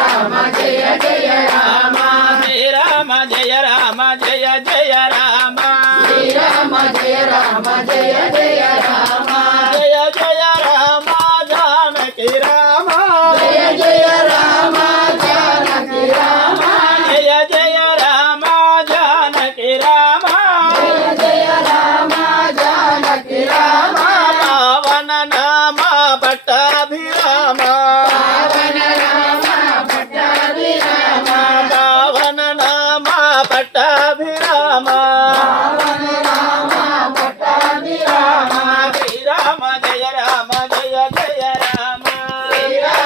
రామ జయ జయ రామ. శ్రీరామ జయ రామ జయ జయ రామ. శ్రీరామ జయ రామ జయ జయ రామ. జయ జయ రామ జానకి రామ. జయ జయ రామ జానకి రామ. జయ జయ రామ జానకి రామ. జయ జయ రామ జానకి రామ. పావన నామ పట్టాభిరామ.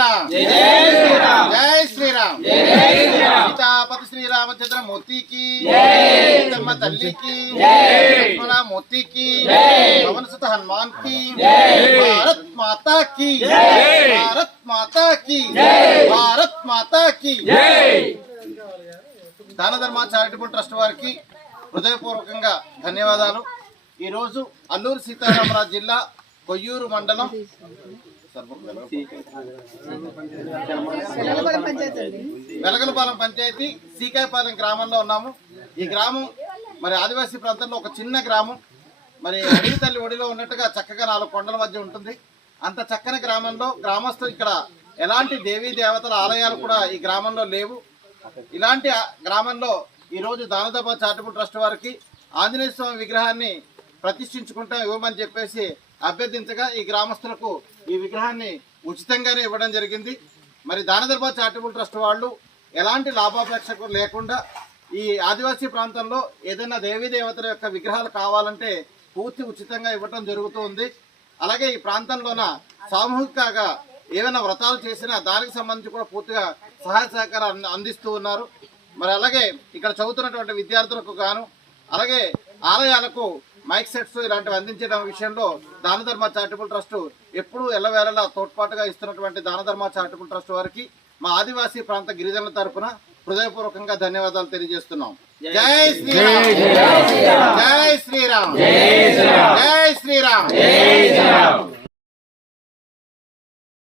శ్రీరామ్ జయ శ్రీరామ్ జై శ్రీరామ్ సీతాపతి శ్రీరామచంద్ర మూర్తికి జై. సీతమ్మ తల్లికి జై. లక్ష్మణ మూర్తికి జై. పవన సుత హనుమాన్కి. భారత్ మాతా కి జై. భారత్ మాతా కి జై. భారత్ మాతా కి దాన ధర్మ చారిటబుల్ ట్రస్ట్ వారికి హృదయపూర్వకంగా ధన్యవాదాలు ఈరోజు అల్లూరు సీతారామరాజు జిల్లా కొయ్యూరు మండలం. వెలగలపాలెం పంచాయతీ సీకాయపాలెం గ్రామంలో ఉన్నాము. ఈ గ్రామం మరి ఆదివాసీ ప్రాంతంలో ఒక చిన్న గ్రామం. మరి అడవి తల్లి ఒడిలో ఉన్నట్టుగా చక్కగా నాలుగు కొండల మధ్య ఉంటుంది. అంత చక్కని గ్రామంలో గ్రామస్తులు ఇక్కడ ఎలాంటి దేవీ దేవతల ఆలయాలు కూడా ఈ గ్రామంలో లేవు. ఇలాంటి గ్రామంలో ఈరోజు దానదబ్బ చారిటబుల్ ట్రస్ట్ వారికి ఆంజనేయ స్వామి విగ్రహాన్ని ప్రతిష్ఠించుకుంటాం ఇవ్వమని చెప్పేసి అభ్యర్థించగా ఈ గ్రామస్తులకు ఈ విగ్రహాన్ని ఉచితంగానే ఇవ్వడం జరిగింది. మరి దానదర్బా చారిటబుల్ ట్రస్ట్ వాళ్ళు ఎలాంటి లాభాపేక్షకు లేకుండా ఈ ఆదివాసీ ప్రాంతంలో ఏదైనా దేవీ దేవతల యొక్క విగ్రహాలు కావాలంటే పూర్తి ఉచితంగా ఇవ్వటం జరుగుతూ ఉంది అలాగే ఈ ప్రాంతంలోన సామూహికంగా ఏమైనా వ్రతాలు చేసినా దానికి సంబంధించి కూడా పూర్తిగా సహాయ సహకారం అందిస్తూ ఉన్నారు. మరి అలాగే ఇక్కడ చదువుతున్నటువంటి విద్యార్థులకు గాను అలాగే ఆలయాలకు మైక్ సెట్స్ ఇలాంటివి అందించడం విషయంలో దానధర్మ చారిటబుల్ ట్రస్ట్ ఎప్పుడూ ఎల్లవేళలా తోడ్పాటుగా ఇస్తున్నటువంటి దానధర్మ చారిటబుల్ ట్రస్ట్ వారికి మా ఆదివాసీ ప్రాంత గిరిజనుల తరపున హృదయపూర్వకంగా ధన్యవాదాలు తెలియజేస్తున్నాం. జై శ్రీరామ్. జై శ్రీరామ్. జై శ్రీరామ్.